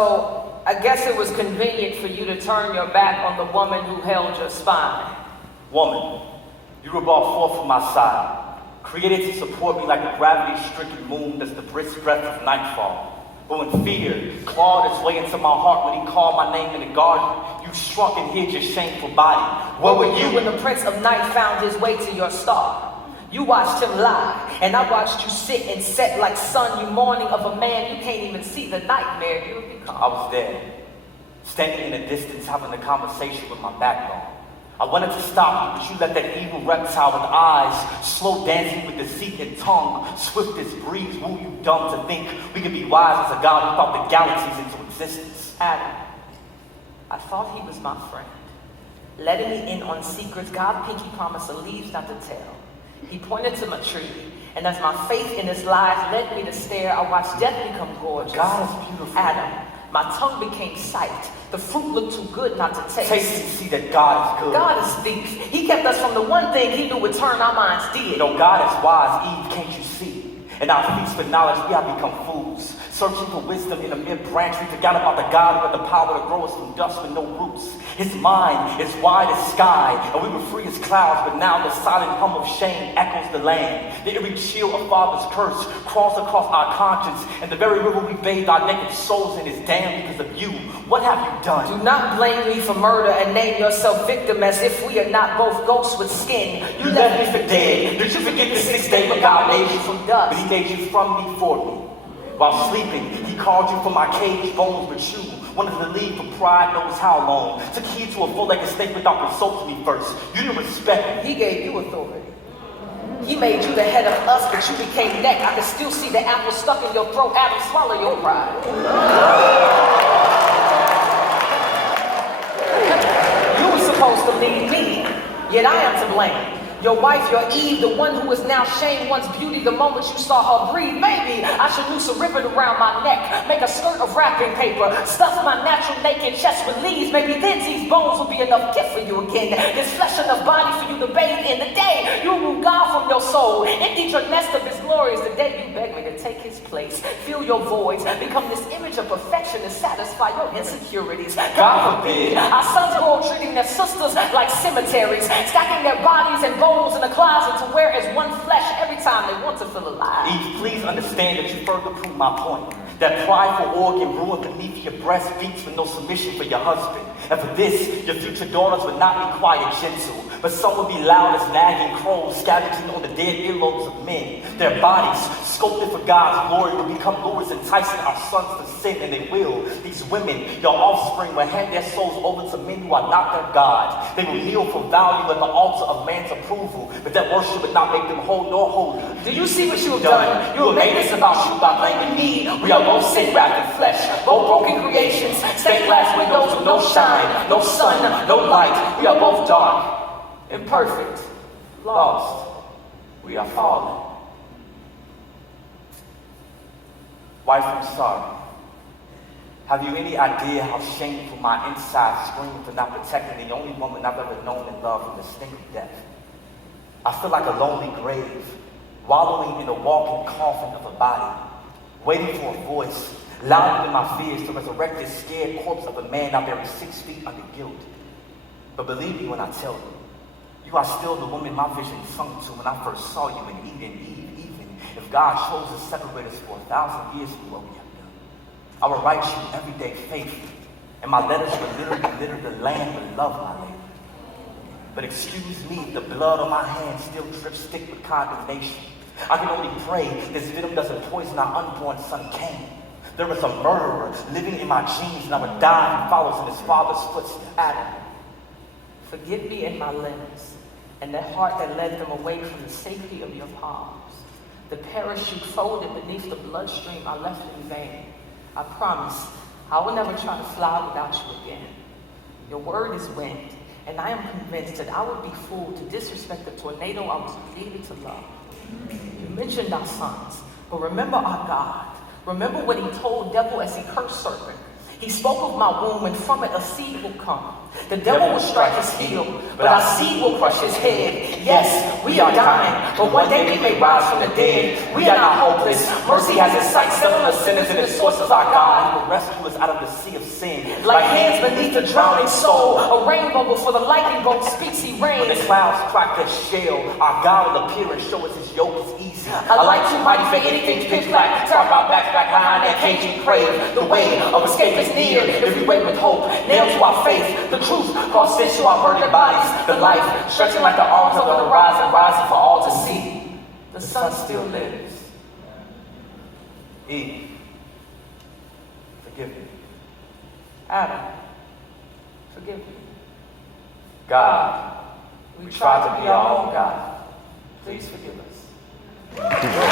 So, I guess it was convenient for you to turn your back on the woman who held your spine. Woman, you were brought forth from my side, created to support me like the gravity-stricken moon that's the brisk breath of nightfall. But when fear clawed its way into my heart when he called my name in the garden, you shrunk and hid your shameful body. Where were you when the Prince of Night found his way to your star? You watched him lie, and I watched you sit and set like sun, you mourning of a man you can't even see the nightmare you have become. I was there, standing in the distance having a conversation with my backbone. I wanted to stop you, but you let that evil reptile with eyes, slow dancing with deceit and tongue, swift as breeze, woo you dumb to think we could be wise as a god who thought the galaxies into existence. Adam, I thought he was my friend, letting me in on secrets God pinky promised the leaves not to tell. He pointed to my tree, and as my faith in his lies led me to stare, I watched death become gorgeous. God is beautiful. Adam, my tongue became sight. The fruit looked too good not to taste. Taste and see that God is good. God is thief. He kept us from the one thing he knew would turn our minds dead. No, God is wise, Eve, can't you see? In our feast for knowledge, we have become fools. Searching for wisdom in a mere branch, we forgot about the God who had the power to grow us from dust with no roots. His mind is wide as sky, and we were free as clouds, but now the silent hum of shame echoes the land. The eerie chill of Father's curse crawls across our conscience, and the very river we bathe our naked souls in is damned because of you. What have you done? Do not blame me for murder and name yourself victim as if we are not both ghosts with skin. You left me for dead. Did you forget the sixth day when God made you from dust? But he made you from me for me. While sleeping, he called you from my cage bones, but you wanted to leave for pride knows how long. Took heed to a full-legged snake without consulting me first. You didn't respect me. He gave you authority. He made you the head of us, but you became neck. I can still see the apple stuck in your throat. Adam, swallow your pride. You were supposed to lead me, yet I am to blame. Your wife, your Eve, the one who is now shamed once beauty the moment you saw her breathe. Maybe I should noose a ribbon around my neck, make a skirt of wrapping paper, stuff my natural naked chest with leaves. Maybe then these bones will be enough gift for you again. This flesh enough body for you to bathe in. The day you remove God from your soul, emptied your nest of his glories. The day you begged me to take his place, fill your voids, become this image of perfection to satisfy your insecurities. God forbid our sons grow treating their sisters like cemeteries, stacking their bodies and bones in a closet to wear as one flesh every time they want to feel alive. Eve, please understand that you further prove my point. That prideful organ ruined beneath your breast beats with no submission for your husband. And for this, your future daughters would not be quiet, gentle, but some would be loud as nagging crows, scavenging on the dead earlobes of men. Their bodies, sculpted for God's glory, will become lures enticing our sons to sin, and they will. These women, your offspring, will hand their souls over to men who are not their God. They will kneel for value at the altar of man's approval, but that worship would not make them whole nor holy. Do you see what you have done? You have made this about you by blaming me. We are both sin wrapped in flesh, both broken creations, stained glass windows with no shine, no sun, no light. We are both dark, imperfect, lost. We are fallen. Wife, I'm sorry. Have you any idea how shameful my inside screamed for not protecting the only woman I've ever known and loved from the sting of death? I feel like a lonely grave, wallowing in a walking coffin of a body, waiting for a voice louder than my fears to resurrect this scared corpse of a man I buried 6 feet under guilt. But believe me when I tell you, you are still the woman my vision sung to when I first saw you in Eden, Eve, even if God chose to separate us for 1,000 years from what we have done. I will write you everyday faithfully, and my letters will literally litter the land with love, my lady. But excuse me if the blood on my hands still drips thick with condemnation. I can only pray this venom doesn't poison our unborn son Cain. There is a murderer living in my genes, and I would die if he follows in his father's footsteps. Adam, forgive me in my limbs, and that heart that led them away from the safety of your palms. The parachute folded beneath the bloodstream I left in vain. I promise I will never try to fly without you again. Your word is wind, and I am convinced that I would be fooled to disrespect the tornado I was created to love. You mentioned our sons, but remember our God. Remember what he told devil as he cursed serpent. He spoke of my womb, and from it a seed will come. The devil will strike his heel, but our seed will crush his head. Yes, we We are dying, but one day we may rise from the dead. We are not hopeless. Mercy has its sight set on us sinners, and its source is our God. He will rescue us out of the sea of sin. Like hands beneath a drowning soul, a rainbow before the lightning bolt speaks, he reigns. When the clouds crack their shell, our God will appear and show us his yoke is easy. A light too mighty for anything pitch black. Turn our backs back behind that Cajun crave. The way of escape is near if we wait with hope. Nailed to our faith, the truth caused stitch to our burning bodies. The life stretching like the arms of the horizon, rising for all to see. The sun still lives. Eve, forgive me. Adam, forgive me. God, We tried to be our own God. Please forgive us.